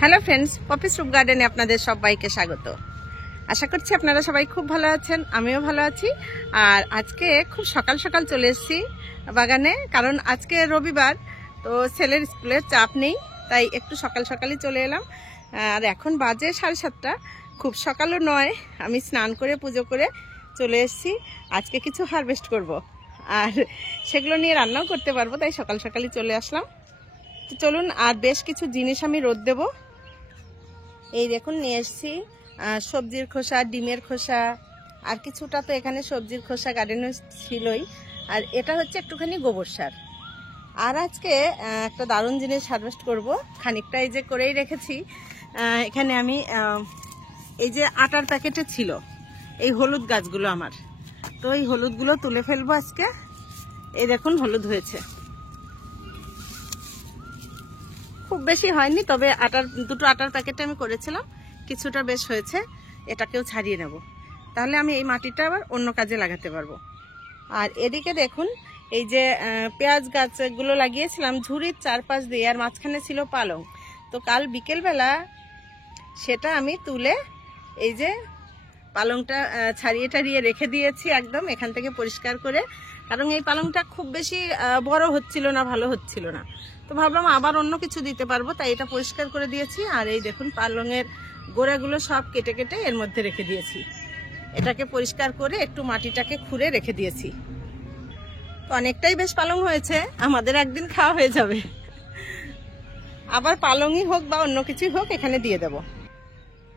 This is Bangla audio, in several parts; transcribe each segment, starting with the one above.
হ্যালো ফ্রেন্ডস, পপিস রুপ গার্ডেনে আপনাদের সবাইকে স্বাগত। আশা করছি আপনারা সবাই খুব ভালো আছেন, আমিও ভালো আছি। আর আজকে খুব সকাল সকাল চলে এসেছি বাগানে, কারণ আজকে রবিবার, তো ছেলের স্কুলের চাপ নেই, তাই একটু সকাল সকালই চলে এলাম। আর এখন বাজে 7:30, খুব সকালও নয়। আমি স্নান করে পুজো করে চলে এসেছি। আজকে কিছু হারভেস্ট করব আর সেগুলো নিয়ে রান্নাও করতে পারবো, তাই সকাল সকালই চলে আসলাম। তো চলুন, আর বেশ কিছু জিনিস আমি রোদ দেবো। এই দেখুন, নিয়ে এসেছি সবজির খোসা, ডিমের খোসা, আর কিছুটা তো এখানে সবজির খোসা গার্ডেনে ছিলই। আর এটা হচ্ছে একটুখানি গোবর সার। আর আজকে একটা দারুণ জিনিস হারভেস্ট করব। খানিকটা এই যে করেই রেখেছি। এখানে আমি এই যে আটার প্যাকেটে ছিল এই হলুদ গাছগুলো আমার, তো এই হলুদগুলো তুলে ফেলবো আজকে। এই দেখুন, হলুদ হয়েছে, খুব বেশি হয়নি, তবে দুটো আটার প্যাকেটে আমি করেছিলাম, কিছুটা বেশ হয়েছে। এটাকেও ছাড়িয়ে নেব, তাহলে আমি এই মাটিটা আবার অন্য কাজে লাগাতে পারবো। আর এদিকে দেখুন, এই যে পেঁয়াজ গাছগুলো লাগিয়েছিলাম ঝুড়ির চারপাশ দিয়ে, আর মাঝখানে ছিল পালং। তো কাল বিকেলবেলা সেটা আমি তুলে এই যে পালংটা ছাড়িয়ে টাড়িয়ে রেখে দিয়েছি একদম এখান থেকে পরিষ্কার করে, কারণ এই পালংটা খুব বেশি বড় হচ্ছিল না, ভালো হচ্ছিল না। তো ভাবলাম আবার অন্য কিছু দিতে পারবো, তাই এটা পরিষ্কার করে দিয়েছি। আর এই দেখুন, পালংয়ের গোড়াগুলো সব কেটে কেটে এর মধ্যে রেখে দিয়েছি। এটাকে পরিষ্কার করে একটু মাটিটাকে খুঁড়ে রেখে দিয়েছি। তো অনেকটাই বেশ পালং হয়েছে, আমাদের একদিন খাওয়া হয়ে যাবে। আবার পালংই হোক বা অন্য কিছুই হোক, এখানে দিয়ে দেব।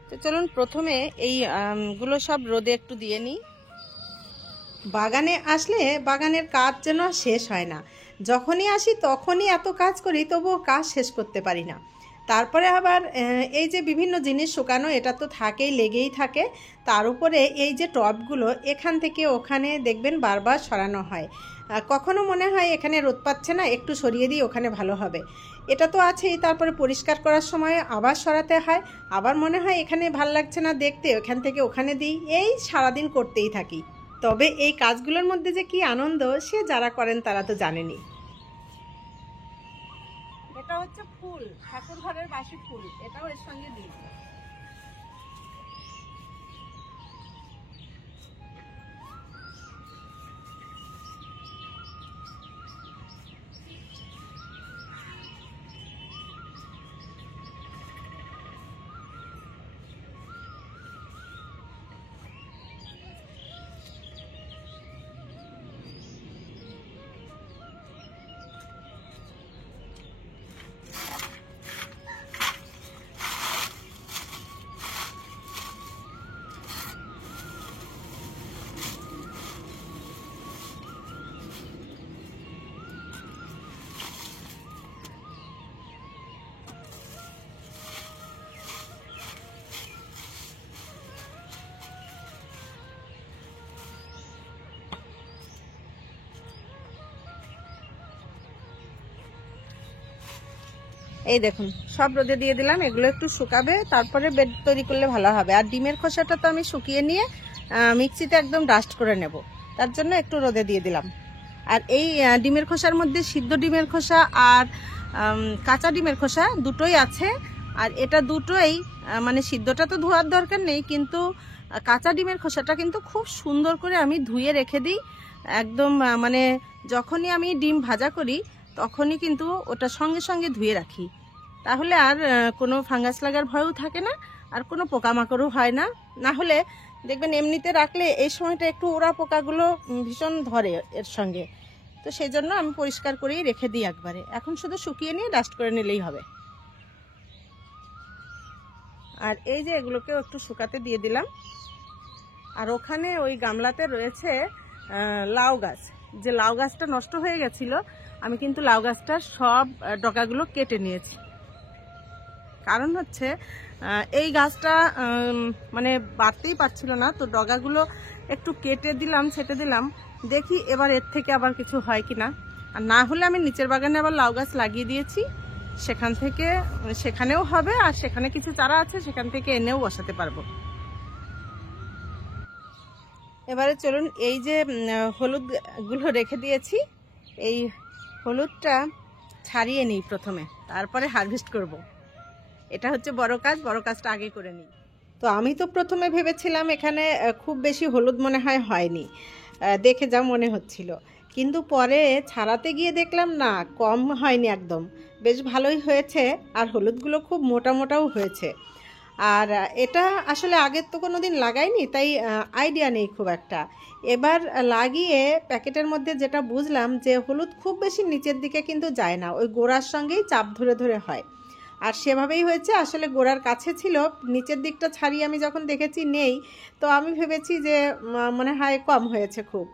তো চলুন, প্রথমে এই গুলো সব রোদে একটু দিয়ে নিই। বাগানে আসলে বাগানের কাজ যেন শেষ হয় না। যখনই আসি তখনই এত কাজ করি, তবুও কাজ শেষ করতে পারি না। তারপরে আবার এই যে বিভিন্ন জিনিস শুকানো, এটা তো থাকেই, লেগেই থাকে। তার উপরে এই যে টবগুলো এখান থেকে ওখানে দেখবেন বারবার সরানো হয়। কখনো মনে হয় এখানে রোদ পাচ্ছে না, একটু সরিয়ে দিই, ওখানে ভালো হবে। এটা তো আছেই, তারপরে পরিষ্কার করার সময় আবার সরাতে হয়। আবার মনে হয় এখানে ভাল লাগছে না দেখতে, ওখান থেকে ওখানে দিই, এই সারাদিন করতেই থাকি। তবে এই কাজগুলোর মধ্যে যে কি আনন্দ, সে যারা করেন তারা তো জানেনই। এটা হচ্ছে ফুল, ঠাকুর ঘরের বাসি ফুল, এটাও এর সঙ্গে দিই। এই দেখুন, সব রোদে দিয়ে দিলাম। এগুলো একটু শুকাবে, তারপরে বেড তৈরি করলে ভালো হবে। আর ডিমের খোসাটা তো আমি শুকিয়ে নিয়ে মিক্সিতে একদম ডাস্ট করে নেব, তার জন্য একটু রোদে দিয়ে দিলাম। আর এই ডিমের খোসার মধ্যে সিদ্ধ ডিমের খোসা আর কাঁচা ডিমের খোসা দুটোই আছে। আর এটা দুটোই মানে সিদ্ধটা তো ধোয়ার দরকার নেই, কিন্তু কাঁচা ডিমের খোসাটা কিন্তু খুব সুন্দর করে আমি ধুয়ে রেখে দিই একদম। মানে যখনই আমি ডিম ভাজা করি তখনই কিন্তু ওটা সঙ্গে সঙ্গে ধুয়ে রাখি, তাহলে আর কোনো ফাঙ্গাস লাগার ভয়ও থাকে না, আর কোনো পোকামাকড়ও হয় না। না হলে দেখবেন এমনিতে রাখলে এই সময়টা একটু ওরা পোকাগুলো ভীষণ ধরে এর সঙ্গে। তো সেই জন্য আমি পরিষ্কার করেই রেখে দিই একবারে। এখন শুধু শুকিয়ে নিয়ে ডাস্ট করে নিলেই হবে। আর এই যে এগুলোকেও একটু শুকাতে দিয়ে দিলাম। আর ওখানে ওই গামলাতে রয়েছে লাউ গাছ, যে লাউ গাছটা নষ্ট হয়ে গেছিল, আমি কিন্তু লাউ গাছটার সব ডগাগুলো কেটে নিয়েছি। কারণ হচ্ছে এই গাছটা মানে বাড়তেই পারছিল না, তো ডগাগুলো একটু কেটে দিলাম, ছেটে দিলাম। দেখি এবার এর থেকে আবার কিছু হয় কিনা। আর না হলে আমি নিচের বাগানে আবার লাউ গাছ লাগিয়ে দিয়েছি, সেখান থেকে সেখানেও হবে, আর সেখানে কিছু চারা আছে, সেখান থেকে এনেও বসাতে পারবো। এবারে চলুন, এই যে হলুদগুলো রেখে দিয়েছি, এই হলুদটা ছাড়িয়ে নিই প্রথমে, তারপরে হারভেস্ট করব। এটা হচ্ছে বড় কাজ, বড় কাজটা আগে করে নিই। তো আমি তো প্রথমে ভেবেছিলাম এখানে খুব বেশি হলুদ মনে হয়নি, দেখে যা মনে হচ্ছিল, কিন্তু পরে ছাড়াতে গিয়ে দেখলাম না, কম হয়নি, একদম বেশ ভালোই হয়েছে। আর হলুদগুলো খুব মোটা মোটাও হয়েছে। আর এটা আসলে আগের তো কোনো দিন লাগাইনি, তাই আইডিয়া নেই খুব একটা। এবার লাগিয়ে প্যাকেটের মধ্যে যেটা বুঝলাম যে হলুদ খুব বেশি নিচের দিকে কিন্তু যায় না, ওই গোড়ার সঙ্গেই চাপ ধরে ধরে হয়। আর সেভাবেই হয়েছে, আসলে গোড়ার কাছে ছিল, নিচের দিকটা ছাড়িয়ে আমি যখন দেখেছি নেই, তো আমি ভেবেছি যে মনে হয় কম হয়েছে খুব।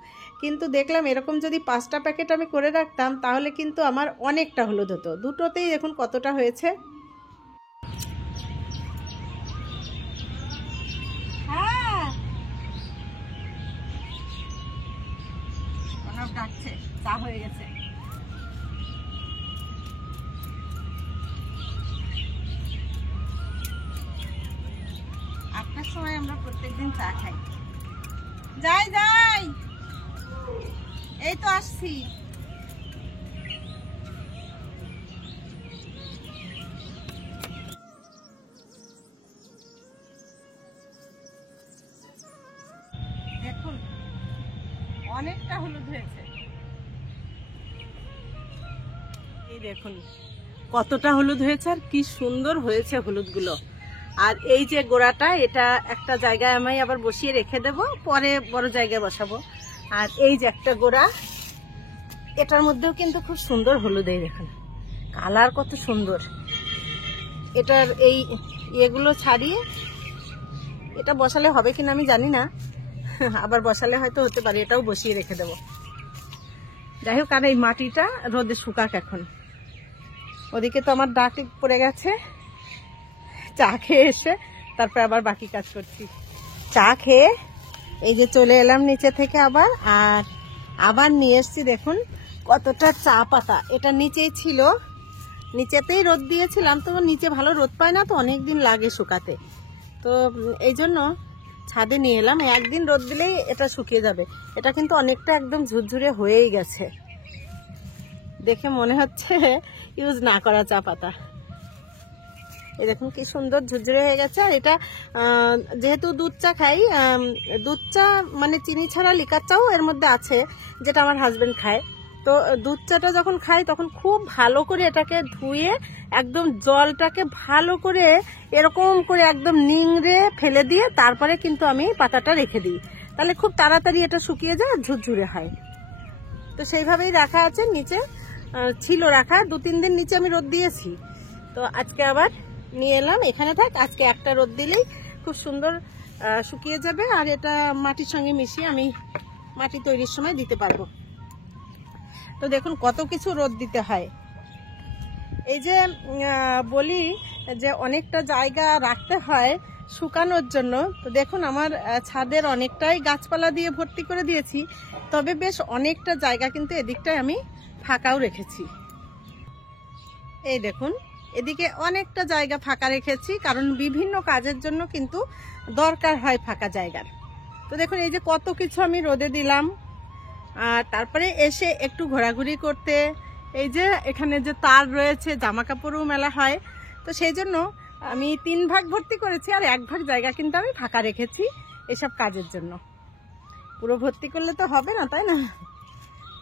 কিন্তু দেখলাম এরকম যদি 5টা প্যাকেট আমি করে রাখতাম তাহলে কিন্তু আমার অনেকটা হলুদ হতো। দুটোতেই দেখুন কতটা হয়েছে। ডাকছে, চা হয়ে গেছে। আটটার সময় আমরা প্রত্যেকদিন চা খাই। যাই যাই, এই তো আসছি। দেখুন অনেকটা হলুদ হয়েছে, এই দেখুন কতটা হলুদ হয়েছে, আর কি সুন্দর হয়েছে হলুদগুলো। আর এই যে গোড়াটা, এটা একটা জায়গায় আমি আবার বসিয়ে রেখে দেব, পরে বড় জায়গায় বসাবো। আর এই যে একটা গোড়া, এটার মধ্যেও কিন্তু খুব সুন্দর হলুদ, এই দেখুন কালার কত সুন্দর। এটার এই এগুলো ছাড়িয়ে এটা বসালে হবে কিনা আমি জানি না, আবার বসালে হয়তো হতে পারে, এটাও বসিয়ে রেখে দেব। যাই হোক, আর এই মাটিটা রোদে শুকাক এখন। ওদিকে তো আমার ডাক পড়ে গেছে, চা খেয়ে এসে তারপর আবার বাকি কাজ করছি। চা খেয়ে এই যে চলে এলাম নিচে থেকে আবার, আর আবার নিয়ে এসছি দেখুন কতটা চা পাতা। এটা নিচেই ছিল, নিচেতেই রোদ দিয়েছিলাম, তো নিচে ভালো রোদ পায় না, তো অনেক দিন লাগে শুকাতে, তো এই জন্য ছাদে নিয়ে এলাম। একদিন রোদ দিলেই এটা শুকিয়ে যাবে। এটা কিন্তু অনেকটা একদম ঝুরঝুরে হয়েই গেছে, দেখে মনে হচ্ছে ইউজ না করা চা পাতা। এই দেখুন কি সুন্দর ঝুরঝুরে হয়ে গেছে। আর এটা যেহেতু দুধ চা খাই, দুধ চা মানে চিনি ছাড়া লিকার চাও এর মধ্যে আছে, যেটা আমার হাজবেন্ড খায়। তো দুধ চাটা যখন খাই তখন খুব ভালো করে এটাকে ধুয়ে একদম জলটাকে ভালো করে এরকম করে একদম নিংড়ে ফেলে দিয়ে তারপরে কিন্তু আমি পাতাটা রেখে দিই, তাহলে খুব তাড়াতাড়ি এটা শুকিয়ে যায় আর ঝুরঝুরে হয়। তো সেইভাবেই রাখা আছে, নিচে ছিল রাখা, 2-3 দিন নিচে আমি রোদ দিয়েছি। তো আজকে আবার নিয়ে এলাম, এখানে থাক, আজকে একটা রোদ দিলেই খুব সুন্দর শুকিয়ে যাবে। আর এটা মাটির সঙ্গে মিশিয়ে আমি মাটি তৈরির সময় দিতে পারবো। তো দেখুন কত কিছু রোদ দিতে হয়। এই যে বলি যে অনেকটা জায়গা রাখতে হয় শুকানোর জন্য, তো দেখুন আমার ছাদের অনেকটাই গাছপালা দিয়ে ভর্তি করে দিয়েছি, তবে বেশ অনেকটা জায়গা কিন্তু এদিকটায় আমি ফাঁকাও রেখেছি। এই দেখুন এদিকে অনেকটা জায়গা ফাঁকা রেখেছি, কারণ বিভিন্ন কাজের জন্য কিন্তু দরকার হয় ফাঁকা জায়গার। তো দেখুন এই যে কত কিছু আমি রোদে দিলাম। আর তারপরে এসে একটু ঘোরাঘুরি করতে, এই যে এখানে যে তার রয়েছে, জামা কাপড়ও মেলা হয়, তো সেই জন্য আমি 3 ভাগ ভর্তি করেছি, আর 1 ভাগ জায়গা কিন্তু আমি ফাঁকা রেখেছি এসব কাজের জন্য। পুরো ভর্তি করলে তো হবে না, তাই না?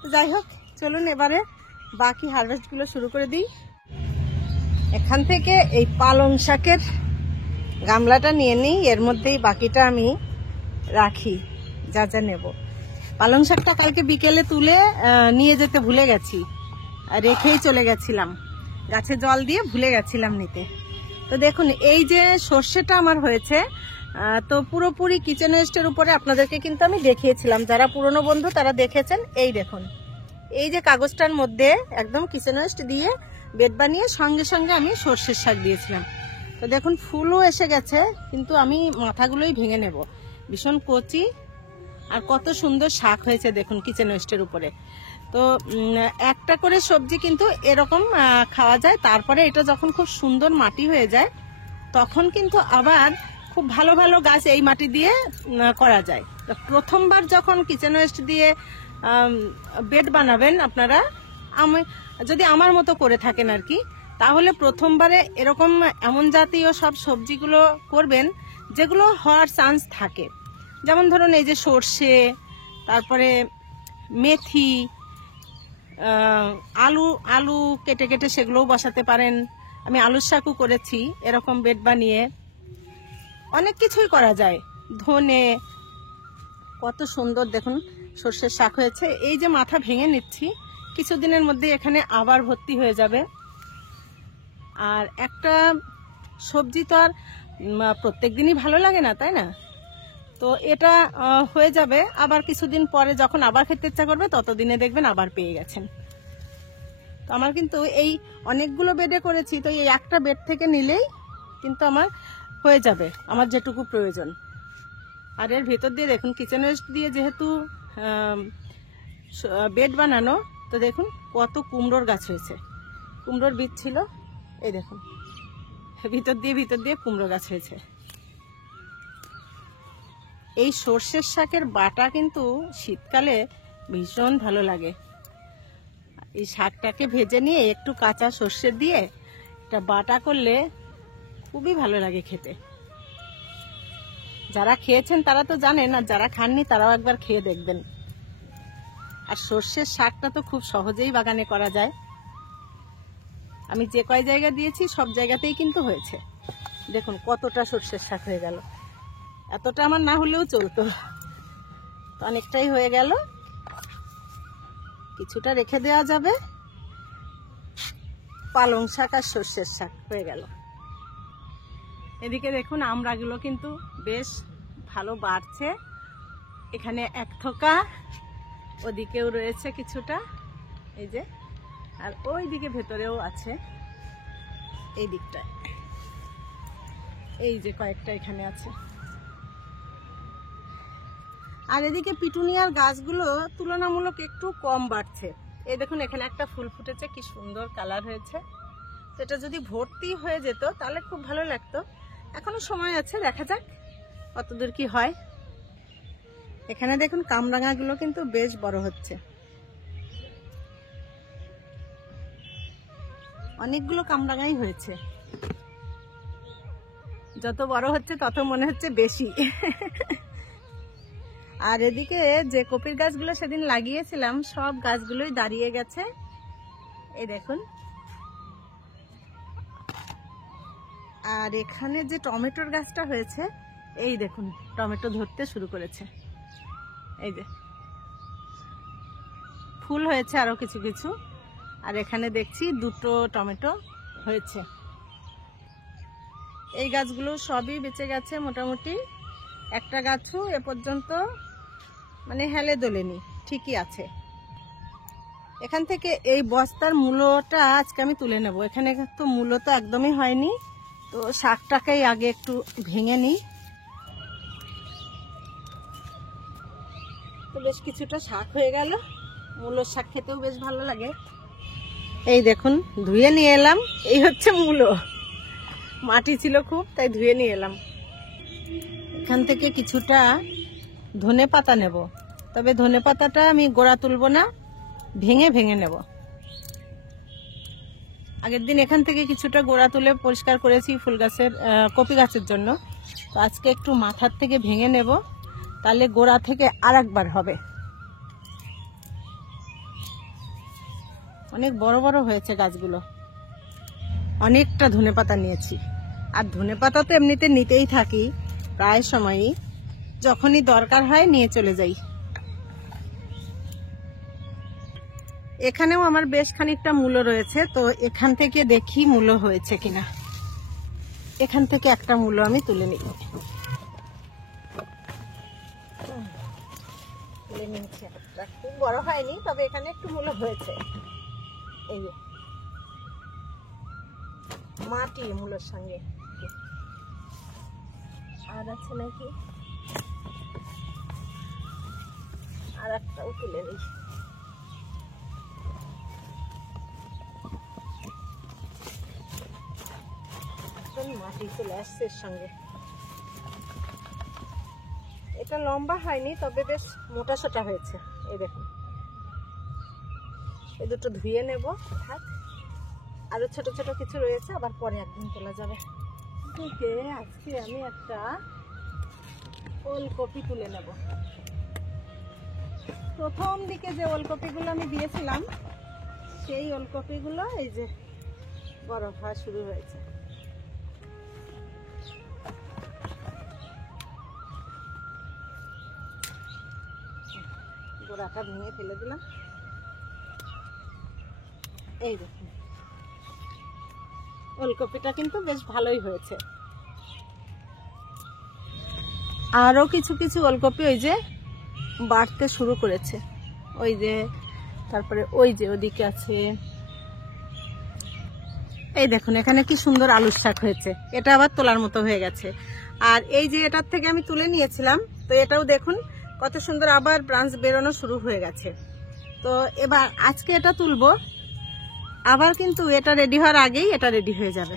তো যাই হোক, চলুন এবারে বাকি হারভেস্টগুলো শুরু করে দিই। এখান থেকে এই পালং শাকের গামলাটা নিয়ে নিই, এর মধ্যেই বাকিটা আমি রাখি যা যা নেব। পালং শাকটা কালকে বিকেলে তুলে নিয়ে যেতে ভুলে গেছি, রেখেই চলে গেছিলাম, গাছে জল দিয়ে ভুলে গেছিলাম নিতে। তো দেখুন এই যে সর্ষেটা আমার হয়েছে, তো পুরোপুরি কিচেন ওয়েস্টের উপরে আপনাদেরকে কিন্তু আমি দেখিয়েছিলাম, যারা পুরনো বন্ধু তারা দেখেছেন। এই দেখুন এই যে কাগজটার মধ্যে একদম কিচেন ওয়েস্ট দিয়ে বেড বানিয়ে সঙ্গে সঙ্গে আমি সর্ষের শাক দিয়েছিলাম। তো দেখুন ফুলও এসে গেছে, কিন্তু আমি মাথাগুলোই ভেঙে নেব, ভীষণ কচি, আর কত সুন্দর শাক হয়েছে দেখুন কিচেন ওয়েস্টের উপরে। তো একটা করে সবজি কিন্তু এরকম খাওয়া যায়। তারপরে এটা যখন খুব সুন্দর মাটি হয়ে যায় তখন কিন্তু আবার খুব ভালো ভালো গাছ এই মাটি দিয়ে করা যায়। প্রথমবার যখন কিচেন ওয়েস্ট দিয়ে বেড বানাবেন আপনারা, আমি যদি আমার মতো করে থাকেন আর কি, তাহলে প্রথমবারে এরকম এমন জাতীয় সব সবজিগুলো করবেন যেগুলো হওয়ার চান্স থাকে। যেমন ধরুন এই যে সর্ষে, তারপরে মেথি, আলু আলু কেটে কেটে সেগুলোও বসাতে পারেন। আমি আলুর শাকও করেছি এরকম বেড বানিয়ে, অনেক কিছুই করা যায়। ধনে, কত সুন্দর দেখুন সর্ষের শাক হয়েছে। এই যে মাথা ভেঙে নিচ্ছি, কিছুদিনের মধ্যে এখানে আবার ভর্তি হয়ে যাবে। আর একটা সবজি তো আর প্রত্যেক দিনই ভালো লাগে না, তাই না? তো এটা হয়ে যাবে আবার কিছুদিন পরে, যখন আবার খেতে ইচ্ছা করবে ততদিনে দেখবেন আবার পেয়ে গেছেন। তো আমার কিন্তু এই অনেকগুলো বেডে করেছি, তো এই একটা বেড থেকে নিলেই কিন্তু আমার হয়ে যাবে আমার যেটুকু প্রয়োজন। আর এর ভেতর দিয়ে দেখুন কিচেন ওয়েস্ট দিয়ে যেহেতু বেড বানানো, তো দেখুন কত কুমড়োর গাছ হয়েছে। কুমড়োর বীজ ছিল, এই দেখুন ভিতর দিয়ে কুমড়ো গাছ হয়েছে। এই সর্ষের শাকের বাটা কিন্তু শীতকালে ভীষণ ভালো লাগে। এই শাকটাকে ভেজে নিয়ে একটু কাঁচা সর্ষে দিয়ে এটা বাটা করলে খুবই ভালো লাগে খেতে। যারা খেয়েছেন তারা তো জানেন, আর যারা খাননি তারাও একবার খেয়ে দেখবেন। আর সর্ষের শাকটা তো খুব সহজেই বাগানে করা যায়। আমি যে কয় জায়গা দিয়েছি সব জায়গাতেই কিন্তু হয়েছে। দেখুন কতটা সর্ষের শাক হয়ে গেল। এতটা আমার না হলেও চলতো, অনেকটাই হয়ে গেল। কিছুটা রেখে দেওয়া যাবে। পালং শাক আর সর্ষের শাক হয়ে গেল। এদিকে দেখুন আমড়াগুলো কিন্তু বেশ ভালো বাড়ছে। এখানে এক থোকা, ওদিকেও রয়েছে কিছুটা, এই যে, আর ওই দিকে ভেতরেও আছে এই দিকটায়, এই যে কয়েকটা এখানে আছে। আর এদিকে পিটুনিয়ার গাছগুলো তুলনামূলক একটু কম বাড়ছে। এই দেখুন এখানে একটা ফুল ফুটেছে, কি সুন্দর কালার হয়েছে। সেটা যদি ভর্তি হয়ে যেত তাহলে খুব ভালো লাগতো। এখনো সময় আছে, দেখা যাক কতদূর কি হয়। এখানে দেখুন কামরাঙাগুলো কিন্তু বেশ বড় হচ্ছে। অনেকগুলো কামরাঙাই হয়েছে। যত বড় হচ্ছে তত মনে হচ্ছে বেশি। আর এদিকে যে কপির গাছগুলো সেদিন লাগিয়েছিলাম সব গাছগুলোই দাঁড়িয়ে গেছে, এই দেখুন। আর এখানে যে টমেটোর গাছটা হয়েছে, এই দেখুন টমেটো ধরতে শুরু করেছে। এই যে ফুল হয়েছে আরো কিছু কিছু। আর এখানে দেখছি দুটো টমেটো হয়েছে। এই গাছগুলো সবই বেঁচে গেছে মোটামুটি। একটা গাছও এ পর্যন্ত মানে হেলে দোলেনি, ঠিকই আছে। এখান থেকে এই বস্তার মূলোটা আজকে আমি তুলে নেব। এখানে তো মূলো তো একদমই হয়নি, তো শাকটাকেই আগে একটু ভেঙে নিই। তো বেশ কিছুটা শাক হয়ে গেল। মূলোর শাক খেতেও বেশ ভালো লাগে। এই দেখুন ধুয়ে নিয়ে এলাম, এই হচ্ছে মূলো। মাটি ছিল খুব, তাই ধুয়ে নিয়ে এলাম। এখান থেকে কিছুটা ধনে পাতা নেব, তবে ধনে পাতাটা আমি গোড়া তুলবো না, ভেঙে ভেঙে নেব। আগের দিন এখান থেকে কিছুটা গোড়া তুলে পরিষ্কার করেছি ফুল গাছের, কপি গাছের জন্য। তো আজকে একটু মাথার থেকে ভেঙে নেব, তাহলে গোড়া থেকে আরেকবার হবে। অনেক বড় বড় হয়েছে গাছগুলো। অনেকটা ধনেপাতা নিয়েছি। আর ধনেপাতা তো এমনিতে নিতেই থাকি প্রায় সময়ই, যখনই দরকার হয় নিয়ে চলে যাই। এখানেও আমার বেশ খানিকটা মূলো রয়েছে, তো এখান থেকে দেখি মূলো হয়েছে কিনা। এখান থেকে একটা মূলো আমি তুলে নিই। তুলে নিয়েছি একটা, খুব বড় হয়নি, তবে এখানে একটু মূলো হয়েছে। এই যে মাটি মূলোর সঙ্গে। আর আছে নাকি, আর একটাও তুলে নিই। মাটি চলে আসছে এর সঙ্গে। এটা লম্বা হয়নি, তবে বেশ মোটা সোটা হয়েছে। এই দেখুন, এই দুটো ধুয়ে নেব। থাক, আরো ছোট ছোট কিছু রয়েছে, আবার পরে একদিন তোলা যাবে। ওকে, আজকে আমি একটা ওলকপি তুলে নেব। প্রথম দিকে যে ওলকপিগুলো আমি দিয়েছিলাম সেই ওলকপিগুলো এই যে বড় হওয়া শুরু হয়েছে। গোড়াটা ভেঙে ফেলে দিলাম। এই দেখুন, ওলকপিটা কিন্তু বেশ ভালোই হয়েছে। আরো কিছু কিছু ওলকপি ওই যে বাড়তে শুরু করেছে, ওই যে, তারপরে ওই যে ওদিকে আছে। এই দেখুন, এখানে কি সুন্দর আলুর শাক হয়েছে, এটা আবার তোলার মতো হয়ে গেছে। আর এই যে এটার থেকে আমি তুলে নিয়েছিলাম, তো এটাও দেখুন কত সুন্দর আবার ব্রাঞ্চ বেরোনো শুরু হয়ে গেছে। তো এবার আজকে এটা তুলবো, আবার কিন্তু এটা রেডি হওয়ার আগেই এটা রেডি হয়ে যাবে।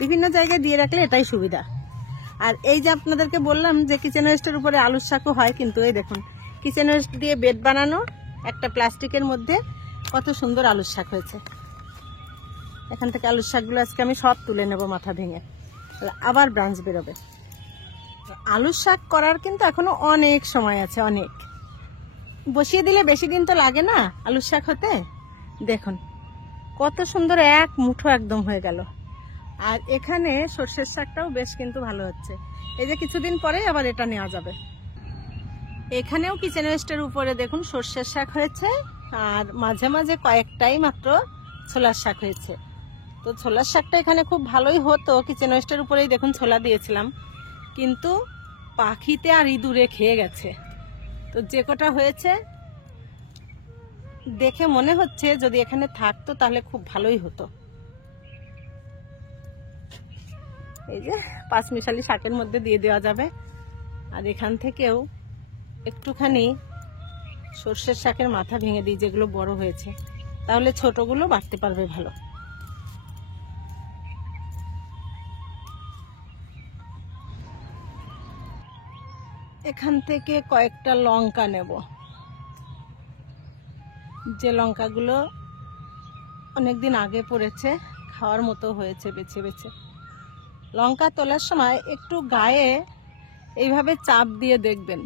বিভিন্ন জায়গায় দিয়ে রাখলে এটাই সুবিধা। আর এই যে আপনাদেরকে বললাম যে কিচেন ওয়েস্টের উপরে আলুর শাকও হয়, কিন্তু এই দেখুন কিচেন ওয়েস্ট দিয়ে বেড বানানো একটা প্লাস্টিকের মধ্যে কত সুন্দর আলুর শাক হয়েছে। এখান থেকে আলুর শাকগুলো আজকে আমি সব তুলে নেব মাথা ভেঙে, আবার ব্রাঞ্চ বেরোবে। আলুর শাক করার কিন্তু এখনো অনেক সময় আছে, অনেক। বসিয়ে দিলে বেশি দিন তো লাগে না আলুর শাক হতে। দেখুন কত সুন্দর এক মুঠো একদম হয়ে গেল। আর এখানে সর্ষের শাকটাও বেশ কিন্তু ভালো হচ্ছে। এই যে কিছুদিন পরে আবার এটা নেওয়া যাবে। এখানেও কিচেন ওয়েস্টের উপরে দেখুন সর্ষের শাক হয়েছে, আর মাঝে মাঝে কয়েকটাই মাত্র ছোলার শাক হয়েছে। তো ছোলার শাকটা এখানে খুব ভালোই হতো, কিচেন ওয়েস্টের উপরেই দেখুন ছোলা দিয়েছিলাম, কিন্তু পাখিতে আর ইঁদুরে খেয়ে গেছে। তো যে কটা হয়েছে দেখে মনে হচ্ছে যদি এখানে থাকতো তাহলে খুব ভালোই হতো। এই যে পাঁচমিশালি শাকের মধ্যে দিয়ে দেওয়া যাবে। আর এখান থেকেও একটুখানি সর্ষের শাকের মাথা ভেঙে দিই, যেগুলো বড় হয়েছে, তাহলে ছোটগুলো বাড়তে পারবে ভালো। এখান থেকে কয়েকটা লঙ্কা নেব, যে লঙ্কাগুলো অনেকদিন আগে পড়েছে, খাওয়ার মতো হয়েছে বেছে বেছে। লঙ্কা তোলার সময় একটু গায়ে এইভাবে চাপ দিয়ে দেখবেন,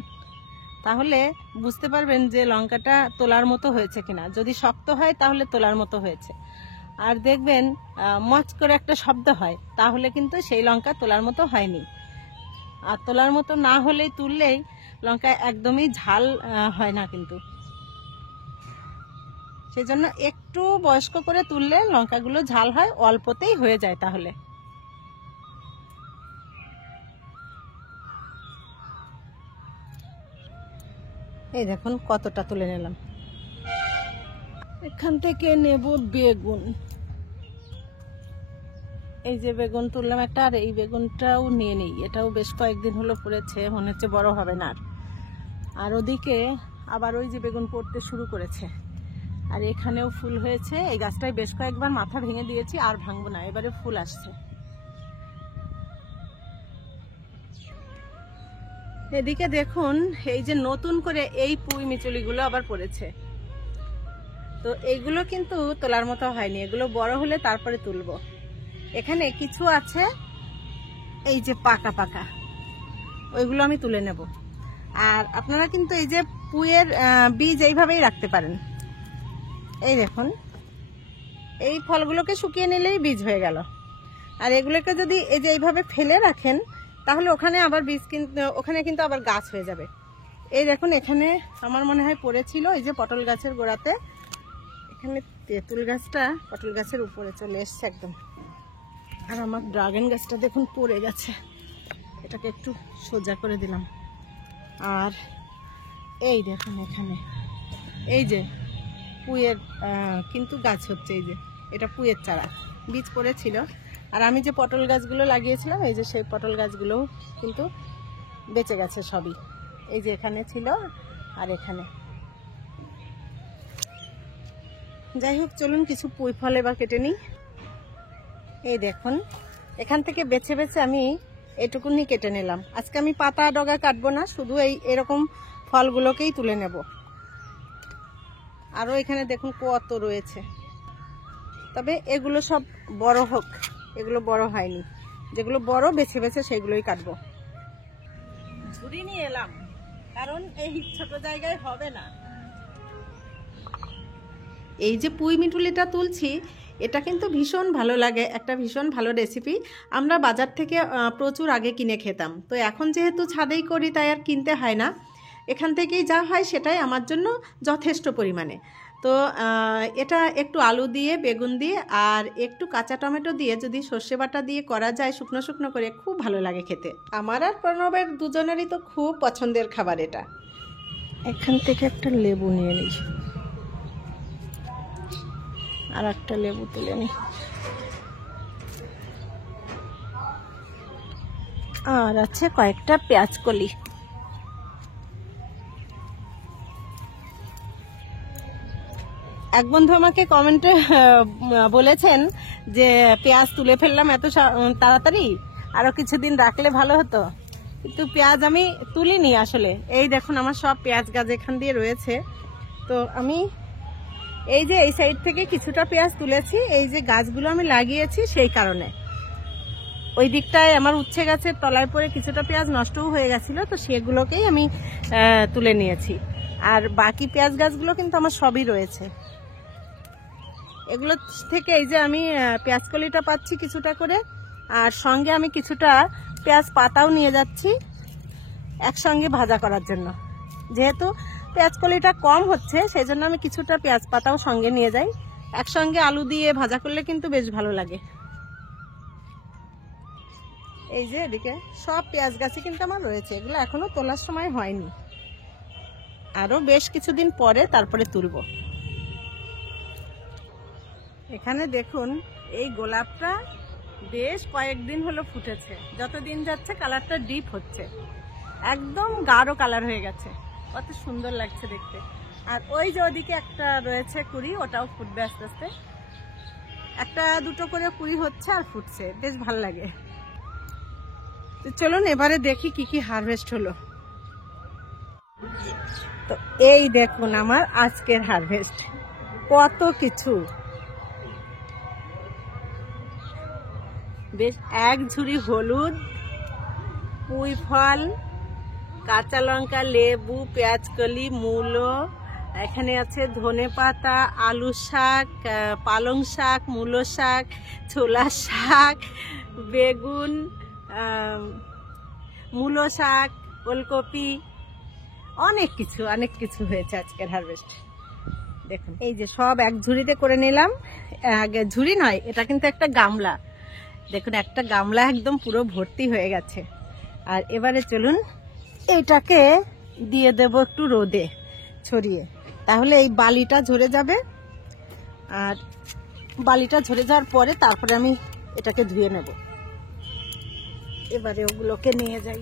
তাহলে বুঝতে পারবেন যে লঙ্কাটা তোলার মতো হয়েছে কিনা। যদি শক্ত হয় তাহলে তোলার মতো হয়েছে, আর দেখবেন মচ করে একটা শব্দ হয়, তাহলে কিন্তু সেই লঙ্কা তোলার মতো হয়নি। আর তোলার মতো না হলেই তুললেই লঙ্কা একদমই ঝাল হয় না কিন্তু। সেই জন্য একটু বয়স্ক করে তুললে লঙ্কাগুলো ঝাল হয়, অল্পতেই হয়ে যায়। তাহলে এই দেখুন কতটা তুলে নিলাম। এখান থেকে নেব বেগুন। এই যে বেগুন তুললাম একটা, আর এই বেগুনটাও নিয়ে নিই, এটাও বেশ কয়েকদিন হলো পড়েছে, মনে হচ্ছে বড় হবে না। আর ওদিকে আবার ওই যে বেগুন পড়তে শুরু করেছে, আর এখানেও ফুল হয়েছে। এই গাছটায় বেশ কয়েকবার মাথা ভেঙে দিয়েছি, আর ভাঙবো না, এবারে ফুল আসছে। এদিকে দেখুন এই যে নতুন করে এই পুঁই মিচুলিগুলো আবার পড়েছে। তো এইগুলো কিন্তু তোলার মতো হয়নি, এগুলো বড় হলে তারপরে তুলবো। এখানে কিছু আছে এই যে পাকা পাকা, ওইগুলো আমি তুলে নেব। আর আপনারা কিন্তু এই যে পুঁইয়ের বীজ এইভাবেই রাখতে পারেন। এই দেখুন, এই ফলগুলোকে শুকিয়ে নিলেই বীজ হয়ে গেল। আর এগুলোকে যদি এই যে এইভাবে ফেলে রাখেন, তাহলে ওখানে আবার বীজ ওখানে কিন্তু আবার গাছ হয়ে যাবে। এই দেখুন এখানে আমার মনে হয় পড়েছিল এই যে পটল গাছের গোড়াতে, এখানে তেঁতুল গাছটা পটল গাছের উপরে চলে এসছে একদম। আর আমার ড্রাগন গাছটা দেখুন পড়ে গেছে, এটাকে একটু সোজা করে দিলাম। আর এই দেখুন এখানে এই যে পুঁইয়ের কিন্তু গাছ হচ্ছে, এই যে এটা পুঁইয়ের চারা, বীজ পড়েছিল। আর আমি যে পটল গাছগুলো লাগিয়েছিলাম, এই যে সেই পটল গাছগুলোও কিন্তু বেঁচে গেছে সবই। এই যে এখানে ছিল আর এখানে। যাই হোক, চলুন কিছু পুঁই ফল এবার কেটে নিই। এই দেখুন এখান থেকে বেছে বেছে আমি এটুকুনি কেটে নিলাম। আজকে আমি পাতা ডগা কাটবো না, শুধু এরকম ফলগুলোকেই তুলে নেব। আরও এখানে দেখুন কত রয়েছে। তো তবে এগুলো সব বড় হোক, এগুলো বড় হয়নি, যেগুলো বড় বেছে বেছে সেগুলোই কাটবো। ঝুড়ি নিয়ে এলাম কারণ এই ছোট জায়গায় হবে না। এই যে পুঁই মিঠুলিটা তুলছি, এটা কিন্তু ভীষণ ভালো লাগে, একটা ভীষণ ভালো রেসিপি। আমরা বাজার থেকে প্রচুর আগে কিনে খেতাম, তো এখন যেহেতু ছাদেই করি তাই আর কিনতে হয় না, এখান থেকেই যা হয় সেটাই আমার জন্য যথেষ্ট পরিমাণে। তো এটা একটু আলু দিয়ে, বেগুন দিয়ে আর একটু কাঁচা টমেটো দিয়ে যদি সর্ষে বাটা দিয়ে করা যায় শুকনো শুকনো করে, খুব ভালো লাগে খেতে। আমার আর প্রণবের দুজনেরই তো খুব পছন্দের খাবার এটা। এখান থেকে একটা লেবু নিয়ে নিই, আর একটা লেবু তুলে নিই, আর আছে কয়েকটা পেঁয়াজ কলি। এক বন্ধু আমাকে কমেন্টে বলেছেন যে পেঁয়াজ তুলে ফেললাম এত তাড়াতাড়ি, আরো কিছুদিন রাখলে ভালো হতো, কিন্তু পেঁয়াজ আমি তুলিনি আসলে। এই দেখুন আমার সব পেঁয়াজ গাছ এখান দিয়ে রয়েছে, তো আমি এই যে এই সাইড থেকে কিছুটা পেঁয়াজ তুলেছি, এই যে গাছগুলো আমি লাগিয়েছি সেই কারণে। ওই দিকটায় আমার উচ্ছে গাছের তলায় পড়ে কিছুটা পেঁয়াজ নষ্টও হয়ে গেছিল, তো সেগুলোকেই আমি তুলে নিয়েছি। আর বাকি পেঁয়াজ গাছগুলো কিন্তু আমার সবই রয়েছে। এগুলো থেকে এই যে আমি পেঁয়াজ কলিটা পাচ্ছি কিছুটা করে, আর সঙ্গে আমি কিছুটা পেঁয়াজ পাতাও নিয়ে যাচ্ছি একসঙ্গে ভাজা করার জন্য। যেহেতু পেঁয়াজ কলিটা কম হচ্ছে সেই জন্য আমি কিছুটা পেঁয়াজ পাতাও সঙ্গে নিয়ে যাই, একসঙ্গে আলু দিয়ে ভাজা করলে কিন্তু বেশ ভালো লাগে। এই যে এদিকে সব পেঁয়াজ গাছই কিন্তু আমার রয়েছে, এগুলো এখনো তোলার সময় হয়নি, আরো বেশ কিছুদিন পরে তারপরে তুলবো। এখানে দেখুন এই গোলাপটা বেশ কয়েকদিন হলো ফুটেছে, যতদিন যাচ্ছে কালারটা ডিপ হচ্ছে, একদম গাঢ় কালার হয়ে গেছে, কত সুন্দর লাগছে দেখতে। আর ওই যে ওদিকে একটা রয়েছে কুড়ি, ওটাও ফুটবে আস্তে আস্তে, একটা দুটো করে কুড়ি হচ্ছে আর ফুটছে, বেশ ভালো লাগে। তো চলুন এবারে দেখি কি কি হারভেস্ট হলো। তো এই দেখুন আমার আজকের হারভেস্ট, কত কিছু, বেশ এক ঝুড়ি হলুদ, পুঁই ফল, কাঁচা লঙ্কা, লেবু, পেঁয়াজকলি, মূলো, এখানে আছে ধনে পাতা, আলু শাক, পালং শাক, মূলো শাক, ছোলা শাক, বেগুন, মূলো শাক, ওলকপি, অনেক কিছু হয়েছে আজকের হারভেস্ট। দেখুন এই যে সব এক ঝুড়িতে করে নিলাম, আগে ঝুড়ি নয়, এটা কিন্তু একটা গামলা, দেখুন একটা গামলা একদম পুরো ভর্তি হয়ে গেছে। আর এবারে চলুন এইটাকে দিয়ে দেব একটু রোদে ছড়িয়ে, তাহলে এই বালিটা ঝরে যাবে, আর বালিটা ঝরে যাওয়ার পরে তারপরে আমি এটাকে ধুয়ে নেব। এবারে ওগুলোকে নিয়ে যাই।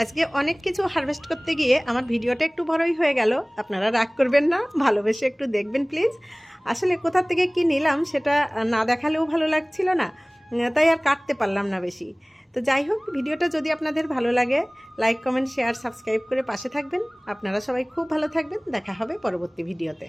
আজকে অনেক কিছু হারভেস্ট করতে গিয়ে আমার ভিডিওটা একটু বড়ই হয়ে গেল, আপনারা রাগ করবেন না, ভালোবেসে একটু দেখবেন প্লিজ। আসলে কোথা থেকে কি নিলাম সেটা না দেখালেও ভালো লাগছিল না, তাই আর কাটতে পারলাম না বেশি। তো যাই হোক, ভিডিওটা যদি আপনাদের ভালো লাগে লাইক, কমেন্ট, শেয়ার, সাবস্ক্রাইব করে পাশে থাকবেন। আপনারা সবাই খুব ভালো থাকবেন, দেখা হবে পরবর্তী ভিডিওতে।